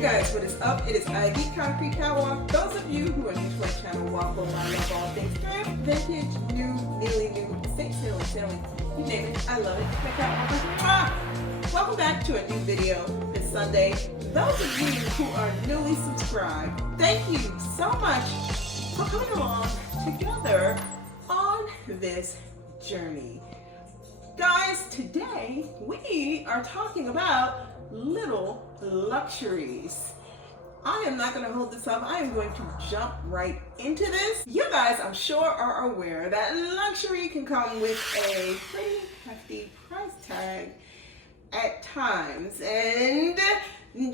Hey guys, what is up? It is the Concrete Catwalk. Those of you who are new to our channel, welcome. I love all things thrift, vintage, new, nearly new, estate sailing, you name it, I love it. My catwalk. Welcome back to a new video this Sunday. Those of you who are newly subscribed, thank you so much for coming along together on this journey. Guys, today we are talking about little luxuries. I am not going to hold this up. I am going to jump right into this. You guys, I'm sure, are aware that luxury can come with a pretty hefty price tag at times. And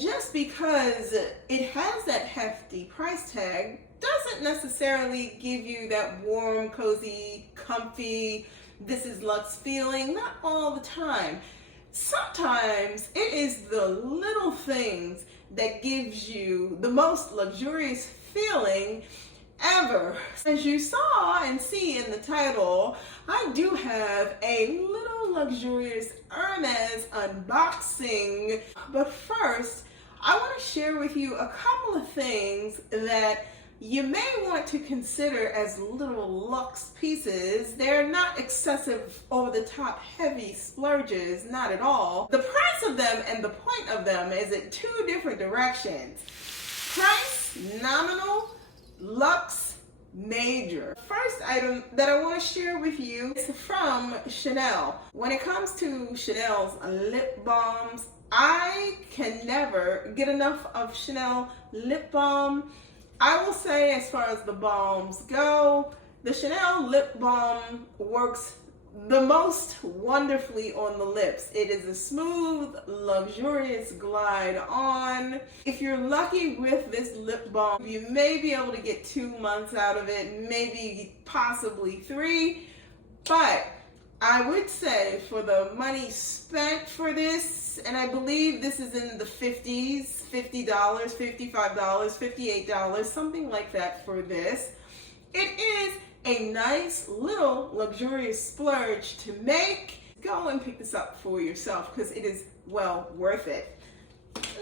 just because it has that hefty price tag doesn't necessarily give you that warm, cozy, comfy, this is luxe feeling. Not all the time. Sometimes it is the little things that gives you the most luxurious feeling ever. As you saw and see in the title, I do have a little luxurious Hermes unboxing. But first, I want to share with you a couple of things that you may want to consider as little luxe pieces. They're not excessive, over-the-top, heavy splurges, not at all. The price of them and the point of them is in two different directions. Price, nominal, luxe, major. First item that I want to share with you is from Chanel. When it comes to Chanel's lip balms, I can never get enough of Chanel lip balm. I will say, as far as the balms go, the Chanel lip balm works the most wonderfully on the lips. It is a smooth, luxurious glide on. If you're lucky with this lip balm, you may be able to get 2 months out of it, maybe possibly 3, but I would say for the money spent for this, and I believe this is in the 50s, $50, $55, $58, something like that for this. It is a nice little luxurious splurge to make. Go and pick this up for yourself because it is well worth it.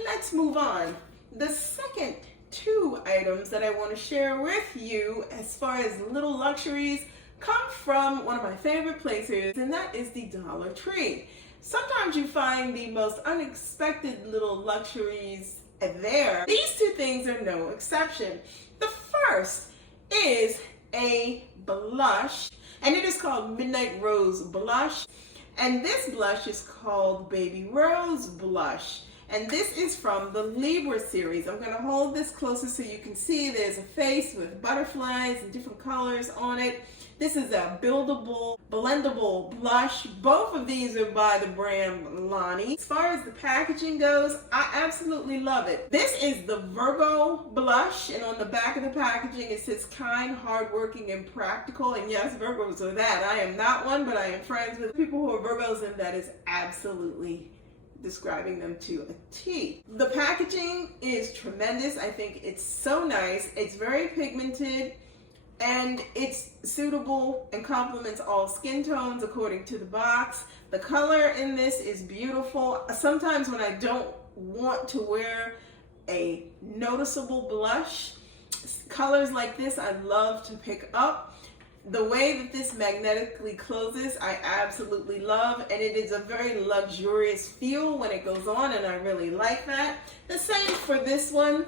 Let's move on. The second two items that I want to share with you as far as little luxuries come from one of my favorite places, and that is the Dollar Tree. Sometimes you find the most unexpected little luxuries there. These two things are no exception. The first is a blush, and it is called Midnight Rose Blush, and this blush is called Baby Rose Blush, and this is from the Libra series. I'm going to hold this closer so you can see there's a face with butterflies and different colors on it. This is a buildable, blendable blush. Both of these are by the brand Lonnie. As far as the packaging goes, I absolutely love it. This is the Virgo blush, and on the back of the packaging it says kind, hardworking, and practical. And yes, Virgos are that. I am not one, but I am friends with people who are Virgos, and that is absolutely describing them to a T. The packaging is tremendous. I think it's so nice. It's very pigmented, and it's suitable and complements all skin tones according to the box. The color in this is beautiful. Sometimes when I don't want to wear a noticeable blush, colors like this I love to pick up. The way that this magnetically closes, I absolutely love, and it is a very luxurious feel when it goes on, and I really like that. The same for this one.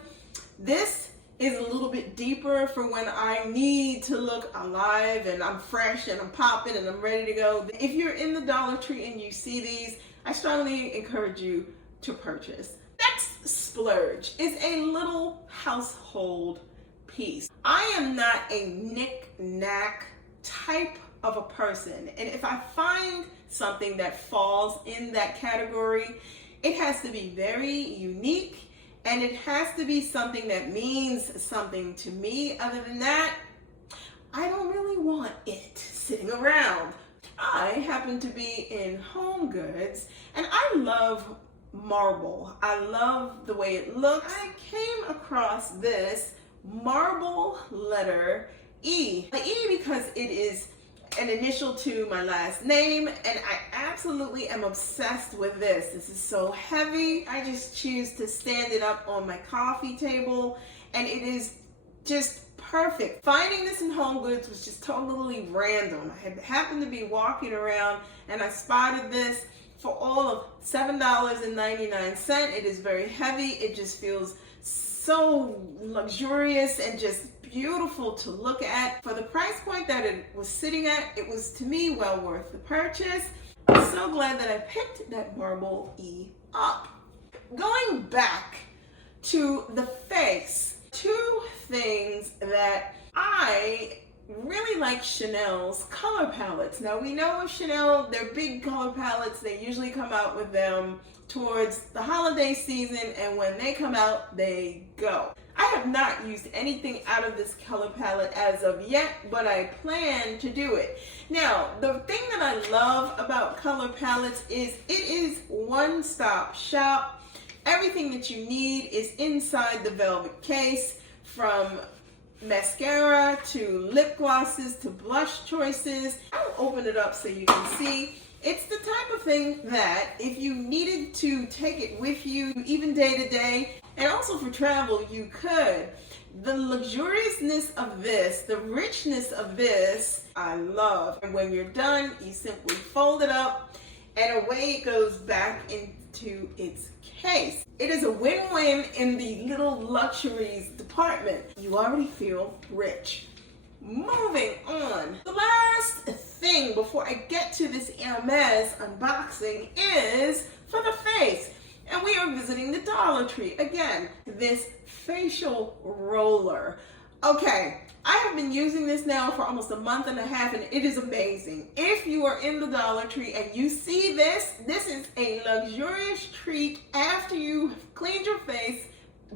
This is a little bit deeper for when I need to look alive and I'm fresh and I'm popping and I'm ready to go. If you're in the Dollar Tree and you see these, I strongly encourage you to purchase. Next splurge is a little household piece. I am not a knick-knack type of a person, and if I find something that falls in that category, it has to be very unique, and it has to be something that means something to me. Other than that, I don't really want it sitting around. I happen to be in home goods, and I love marble. I love the way it looks. I came across this marble letter E. The E because it is an initial to my last name, and I absolutely am obsessed with this. This is so heavy. I just choose to stand it up on my coffee table, and it is just perfect. Finding this in Home Goods was just totally random. I had happened to be walking around and I spotted this for all of $7.99. It is very heavy. It just feels so luxurious and just beautiful to look at. For the price point that it was sitting at, it was to me well worth the purchase. I'm so glad that I picked that Marble E up. Going back to the face, two things that I really like Chanel's color palettes. Now we know with Chanel, they're big color palettes. They usually come out with them towards the holiday season, and when they come out, they go. I have not used anything out of this color palette as of yet, but I plan to do it. Now, the thing that I love about color palettes is it is one-stop shop. Everything that you need is inside the velvet case, from mascara to lip glosses to blush choices. I'll open it up so you can see. It's the type of thing that if you needed to take it with you, even day to day, and also for travel, you could. The luxuriousness of this, the richness of this, I love. And when you're done, you simply fold it up and away it goes back into its case. It is a win-win in the little luxuries department. You already feel rich. Moving on. The last thing before I get to this Hermes unboxing is for the face. And we are visiting the Dollar Tree. Again, this facial roller. Okay, I have been using this now for almost a month and a half, and it is amazing. If you are in the Dollar Tree and you see this, this is a luxurious treat after you have cleaned your face.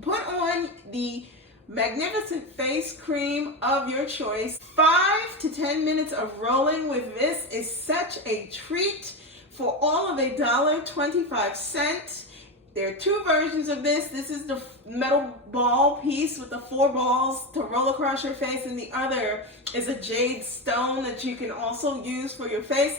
Put on the magnificent face cream of your choice. 5 to 10 minutes of rolling with this is such a treat for all of $1.25. There are two versions of this. This is the metal ball piece with the 4 balls to roll across your face, and the other is a jade stone that you can also use for your face.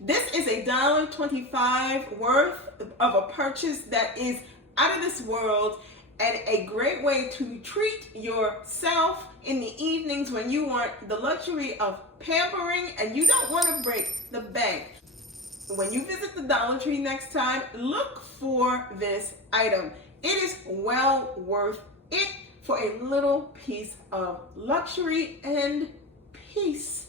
This is $1.25 worth of a purchase that is out of this world, and a great way to treat yourself in the evenings when you want the luxury of pampering and you don't want to break the bank. When you visit the Dollar Tree next time, look for this item. It is well worth it for a little piece of luxury and peace.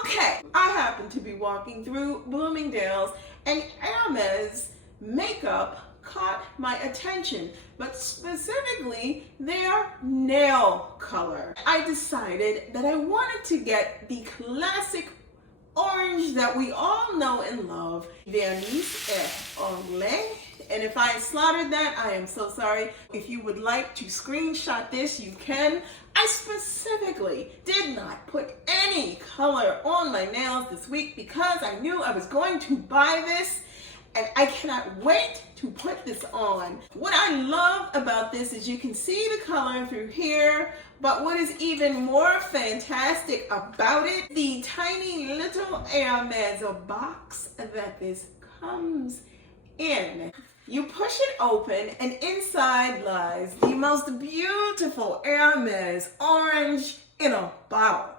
Okay, I happen to be walking through Bloomingdale's and Hermes makeup caught my attention, but specifically their nail color. I decided that I wanted to get the classic orange that we all know and love, Vernis et Anglais. And if I slaughtered that, I am so sorry. If you would like to screenshot this, you can. I specifically did not put any color on my nails this week because I knew I was going to buy this, and I cannot wait to put this on. What I love about this is you can see the color through here, but what is even more fantastic about it, the tiny little Hermes box that this comes in. You push it open, and inside lies the most beautiful Hermes orange in a bottle.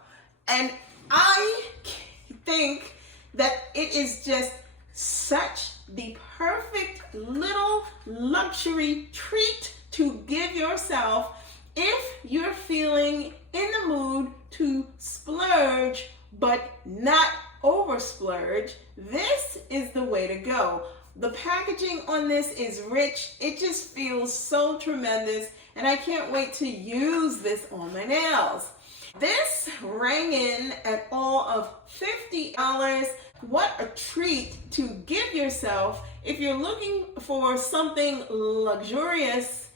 And I think that it is just such the perfect little luxury treat to give yourself if you're feeling in the mood to splurge but not over splurge. This is the way to go. The packaging on this is rich. It just feels so tremendous, and I can't wait to use this on my nails. This rang in at all of $50. What a treat to give yourself if you're looking for something luxurious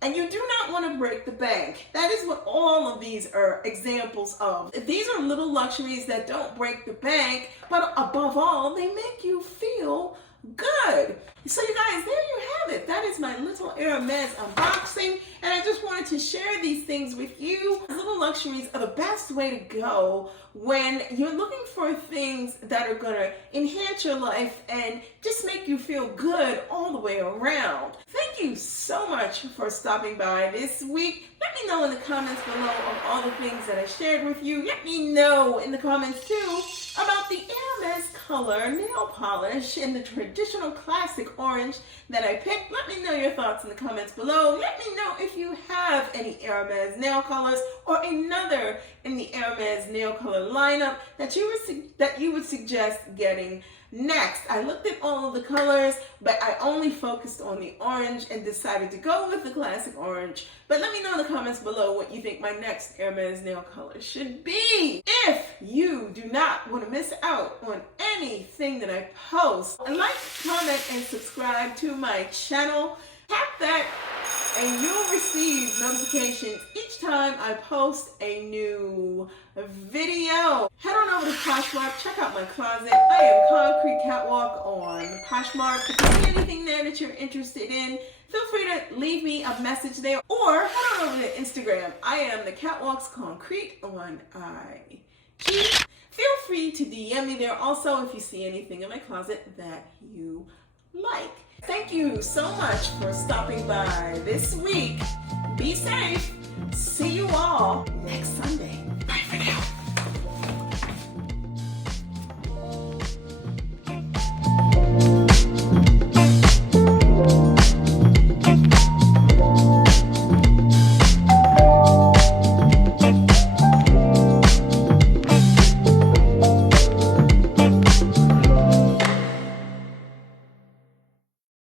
and you do not want to break the bank. That is what all of these are examples of. These are little luxuries that don't break the bank, but above all, they make you feel good. So you guys, there you have it. That is my little Hermes unboxing, and I just wanted to share these things with you. Little Luxuries are the best way to go when you're looking for things that are gonna enhance your life and just make you feel good all the way around. Thank you so much for stopping by this week. Let me know in the comments below of all the things that I shared with you. Let me know in the comments too about the Hermes color nail polish in the traditional classic orange that I picked. Let me know your thoughts in the comments below. Let me know if you have any Hermes nail colors or another in the Hermes nail color lineup that you would suggest getting next. I looked at all of the colors, but I only focused on the orange and decided to go with the classic orange. But let me know in the comments below what you think my next Hermes nail color should be. If you do not want to miss out on anything that I post, like, comment, and subscribe to my channel. Tap that and you'll receive notifications each time I post a new video. Head on over to Poshmark, check out my closet. I am Concrete Catwalk on Poshmark. If you see anything there that you're interested in, feel free to leave me a message there, or head on over to Instagram. I am the Catwalks Concrete on IG. Feel free to DM me there also if you see anything in my closet that you like. Thank you so much for stopping by this week. Be safe. See you all next Sunday.